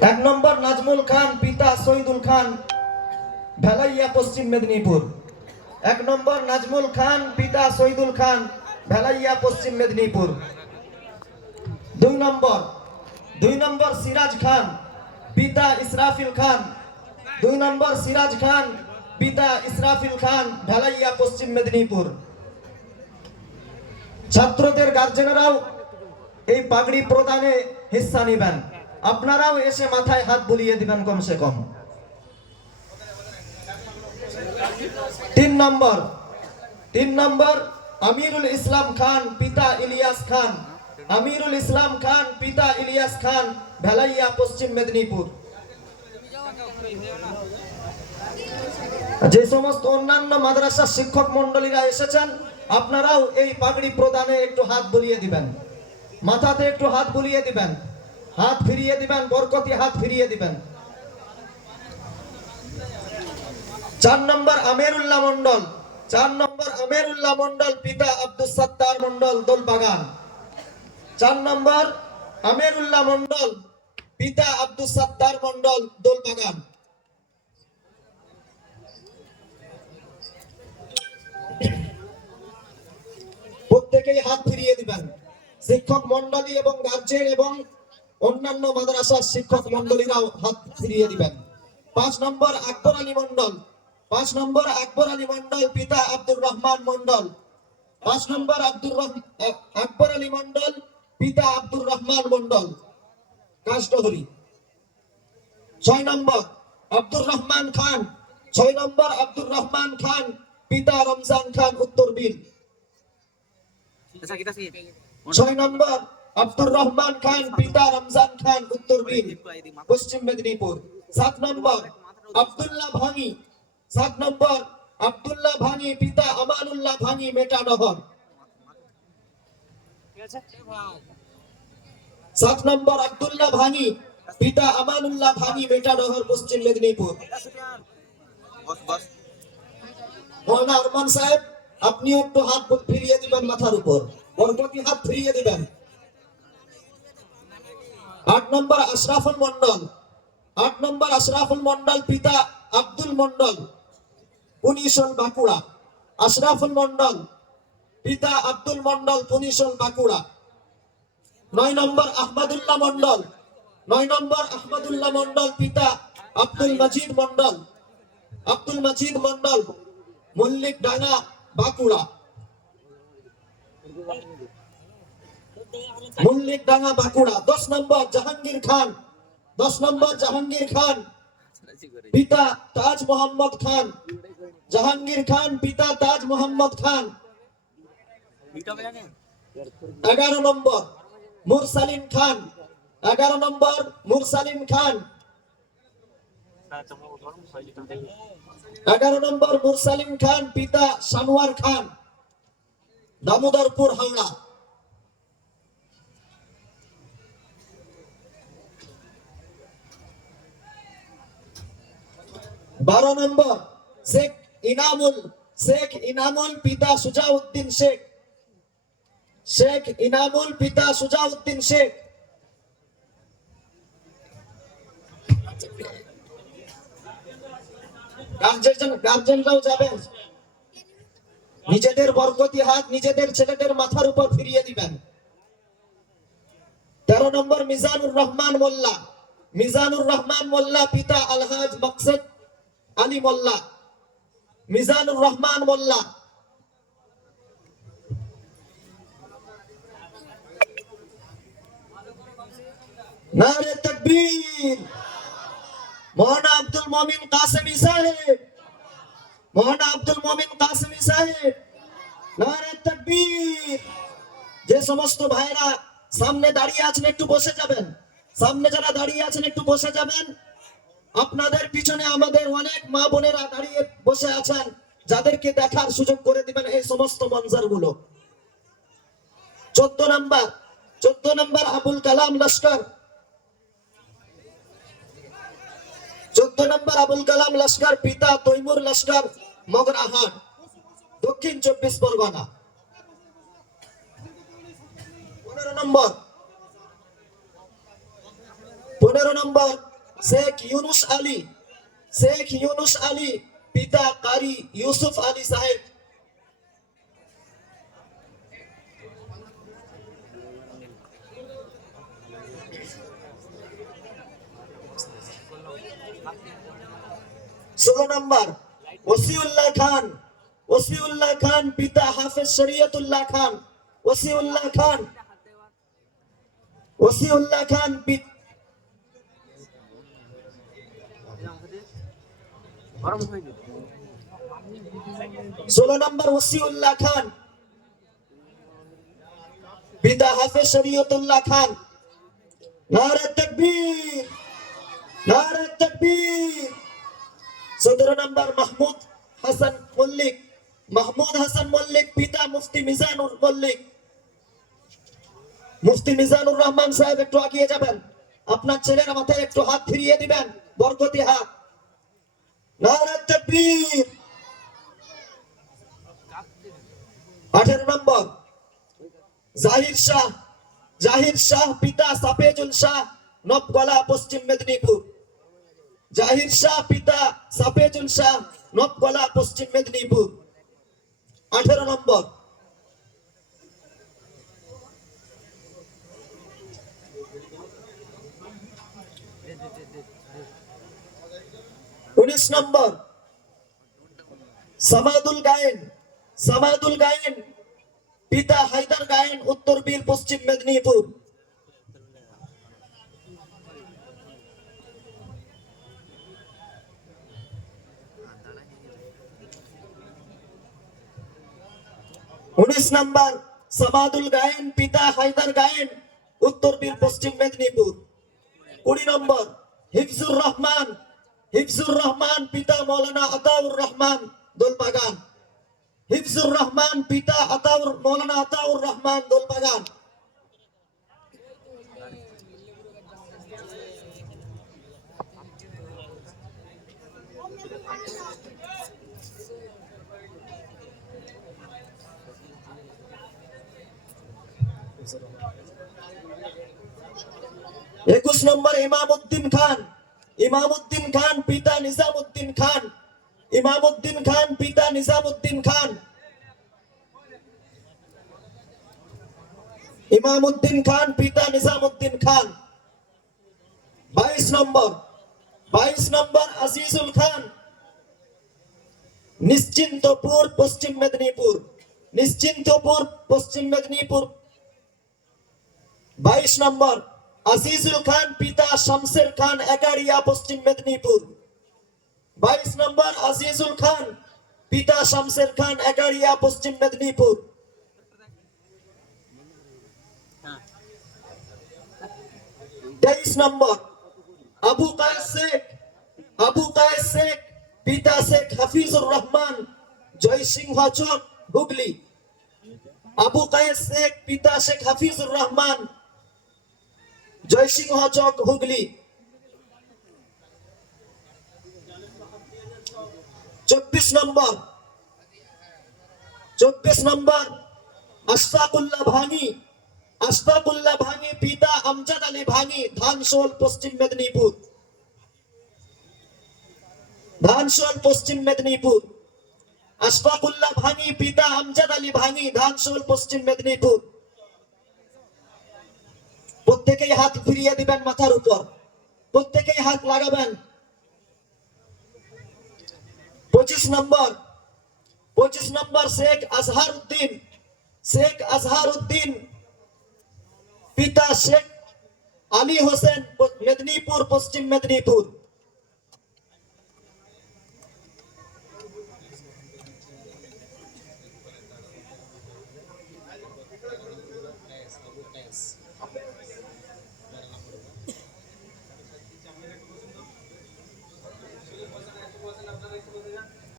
এক নম্বর নাজমুল খান, পিতা শহীদুল খান, ভেলাইয়া পশ্চিম মেদিনীপুর। এক নম্বর নাজমুল খান, পিতা শহীদুল খান, ভেলাইয়া পশ্চিম মেদিনীপুর। দুই নম্বর দুই নম্বর সিরাজ খান, পিতা ইসরাফিল খান। দুই নম্বর সিরাজ খান, পিতা ইসরাফিল খান, ভেলাইয়া পশ্চিম মেদিনীপুর। ছাত্রদের গার্জেনরাও এই পাগড়ি প্রদানে হিস্সা নেবেন। আপনারাও এসে মাথায় হাত বুলিয়ে দিবেন কমসে কম। তিন নম্বর তিন নম্বর, আমিরুল ইসলাম খান, পিতা ইলিয়াস খান। আমিরুল ইসলাম খান, পিতা ইলিয়াস খান, ভেলাইয়া, পশ্চিম মেদিনীপুর। যে সমস্ত অন্যান্য মাদ্রাসার শিক্ষক মন্ডলীরা এসেছেন, আপনারাও এই পাগড়ি প্রদানে একটু হাত বুলিয়ে দিবেন। মাথাতে একটু হাত বুলিয়ে দিবেন। হাত ফিরিয়ে দিবেন, বরকতি হাত ফিরিয়ে দিবেন। চার নম্বর আমেরুল্লাহ মন্ডল চার নম্বর আমেরুল্লাহ মন্ডল পিতা আব্দুল সত্তার মন্ডল দোলবাগান। চার নম্বর আমেরুল্লাহ মন্ডল পিতা আব্দুল সত্তার মন্ডল দোলবাগান। প্রত্যেকেই হাত ফিরিয়ে দিবেন। শিক্ষক মন্ডলী এবং গার্জেন এবং অন্যান্য মাদ্রাসার শিক্ষক মন্ডলীরাও হাত ফিরিয়ে দিবেন। পাঁচ নম্বর আকবর আলী মন্ডল। পাঁচ নম্বর আকবর আলী মন্ডল পিতা আব্দুর রহমান মন্ডল। পাঁচ নম্বর আব্দুর আকবর আলী মন্ডল পিতা আব্দুর রহমান মন্ডল। কাষ্টহরি ছয় নম্বর আব্দুর রহমান খান। ছয় নম্বর আব্দুর রহমান খান পিতা রমজান খান উত্তর বীর। sih. ছয় নম্বর আব্দুর রহমান খান, পিতা রমজান খান, উত্তর বীর, পশ্চিম মেদিনীপুর। সাত নম্বর, আব্দুল্লাহ ভাঙি। সাত নম্বর, আব্দুল্লাহ ভাঙি, পিতা আমানুল্লাহ ভাঙি মেটাডহর সাত নম্বর, আব্দুল্লাহ ভাঙি, পিতা আমানুল্লাহ ভাঙি মেটাডহর পশ্চিম মেদিনীপুর. মৌলানা আরমান সাহেব আপনি একটু হাত ফিরিয়ে দিবেন মাথার উপর। বরকতি হাত ফিরিয়ে দিবেন। আট নম্বর আশরাফুল মন্ডল আট নম্বর আশরাফুল মন্ডল পিতা আব্দুল মন্ডল পুনিশন বাঁকুড়া। আশরাফুল মন্ডল পিতা আব্দুল মন্ডল পুনিশন বাঁকুড়া। নয় নম্বর আহমদুল্লাহ মন্ডল নয় নম্বর আহমদুল্লাহ মন্ডল পিতা আব্দুল মজিদ মন্ডল আব্দুল মজিদ মন্ডল মল্লিক ডাঙ্গা বাঁকুড়া। মল্লিক ডাঙ্গা বাঁকুড়া, দশ নম্বর জাহাঙ্গীর খান, দশ নম্বর জাহাঙ্গীর খান, পিতা তাজ মোহাম্মদ খান, জাহাঙ্গীর খান, পিতা তাজ মোহাম্মদ খান। এগারো নম্বর মুরসালিম খান, এগারো নম্বর মুরসালিম খান। এগারো নম্বর মুরসালিম খান, পিতা সানোয়ার খান। দামোদরপুর হাওড়া। বারো নম্বর, শেখ ইনামুল শেখ ইনামুল পিতা সুজাউদ্দিন শেখ। শেখ ইনামুল পিতা সুজাউদ্দিন শেখ। নিজেদের বরকতি হাত নিজেদের ছেলেদের মাথার উপর ফিরিয়ে দিবেন। তেরো নম্বর, মিজানুর রহমান মোল্লা। মিজানুর রহমান মোল্লা পিতা আলহাজ মকসদ আলী মোল্লা, মিজানুর রহমান মোল্লা। নারে তকবীর। মৌলানা আব্দুল মমিন কাসেমি সাহেব। মৌলানা আব্দুল মমিন কাসেমি সাহেব। নারে তকবীর। যে সমস্ত ভাইরা সামনে দাঁড়িয়ে আছেন, একটু বসে যাবেন। সামনে যারা দাঁড়িয়ে আছেন, একটু বসে যাবেন। আপনাদের পিছনে আমাদের অনেক মা বোনেরা দাঁড়িয়ে বসে আছেন, যাদেরকে দেখার সুযোগ করে দিবেন এই সমস্ত মঞ্জারগুলো চোদ্দ নম্বর চোদ্দ নম্বর আবুল কালাম লস্কর। চোদ্দ নম্বর আবুল কালাম লস্কর, পিতা তৈমুর লস্কর মগরাহাট দক্ষিণ চব্বিশ পরগনা। পনেরো নম্বর পনেরো নম্বর শেখ ইউনুস আলী শেখ ইউনুস আলী পিতা কারি ইউসুফ আলী সাহেব ষোলো নম্বর ওসিউল্লাহ খান ওসিউল্লাহ খান পিতা হাফেজ শরীয়তুল্লাহ খান ওসিউল্লাহ খান ওসিউল্লাহ খান ষোলো নম্বর ওসিউল্লাহ খান। পিতা হাফেজ শরীয়তুল্লাহ খান। নারে তকবীর নারে তকবীর। সতেরো নম্বর মাহমুদ হাসান মল্লিক, মাহমুদ হাসান মল্লিক, পিতা মুফতি মিজানুর মল্লিক। মুফতি মিজানুর রহমান সাহেব একটু আগিয়ে যাবেন। আপনার ছেলের মাথায় একটু হাত ফিরিয়ে দিবেন, বরকতি হাত। আঠেরো নম্বর। জাহির শাহ জাহির শাহ পিতা সাফেজুল শাহ, নবগলা, পশ্চিম মেদিনীপুর। জাহির শাহ পিতা সাফেজুল শাহ, নবগলা, পশ্চিম মেদিনীপুর। আঠেরো নম্বর। উনিশ নম্বর সামাদুল গায়েন সামাদুল গায়েন পিতা হায়দার গায়েন উত্তর বীর পশ্চিম মেদিনীপুর উনিশ নম্বর সামাদুল গায়েন পিতা হায়দার গায়েন উত্তর বীর পশ্চিম মেদিনীপুর কুড়ি নম্বর হিফজুর রহমান হিফজুর রহমান পিতা মৌলানা আতাউর রহমান দোলবাগান হিফজুর রহমান পিতা আতাউর মৌলানা আতাউর রহমান দোলবাগান একুশ নম্বর ইমামউদ্দিন খান ইমামউদ্দিন খান, পিতা নিজামউদ্দিন খান। ইমামউদ্দিন খান, পিতা নিজামউদ্দিন খান। ইমামউদ্দিন খান, পিতা নিজামউদ্দিন খান। বাইশ নম্বর বাইশ নম্বর আজিজুল খান। নিশ্চিন্তপুর, পশ্চিম মেদিনীপুর। নিশ্চিন্তপুর, পশ্চিম মেদিনীপুর। বাইশ নম্বর আজিজুল খান, পিতা শামসের খান একারিয়া পশ্চিম মেদিনীপুর। বাইশ নম্বর, আজিজুল খান, পিতা শামসের খান একারিয়া পশ্চিম মেদিনীপুর। তেইশ নম্বর, আবু কায়েস শেখ, আবু কায়েস শেখ, পিতা শেখ হাফিজুর রহমান জয় সিংহ চক, হুগলি। আবু কায়েস শেখ, পিতা শেখ হাফিজুর রহমান জয় সিংহ চক হুগলি চব্বিশ নম্বর চব্বিশ নম্বর আশফাকুল্লাহ ভাঙি আশফাকুল্লাহ ভাঙি পিতা আমজাদ আলী ভাঙি ধানসোল পশ্চিম মেদিনীপুর ধানসোল পশ্চিম মেদিনীপুর আশফাকুল্লাহ ভাঙি পিতা আমজাদ আলী ভাঙি ধানসোল পশ্চিম মেদিনীপুর প্রত্যেকেই হাত ফিরিয়ে দিবেন মাথার উপর। প্রত্যেকেই হাত লাগাবেন। পঁচিশ নম্বর পঁচিশ নম্বর শেখ আজহার উদ্দিন শেখ আজহার উদ্দিন পিতা শেখ আলী হোসেন, মেদিনীপুর, পশ্চিম মেদিনীপুর।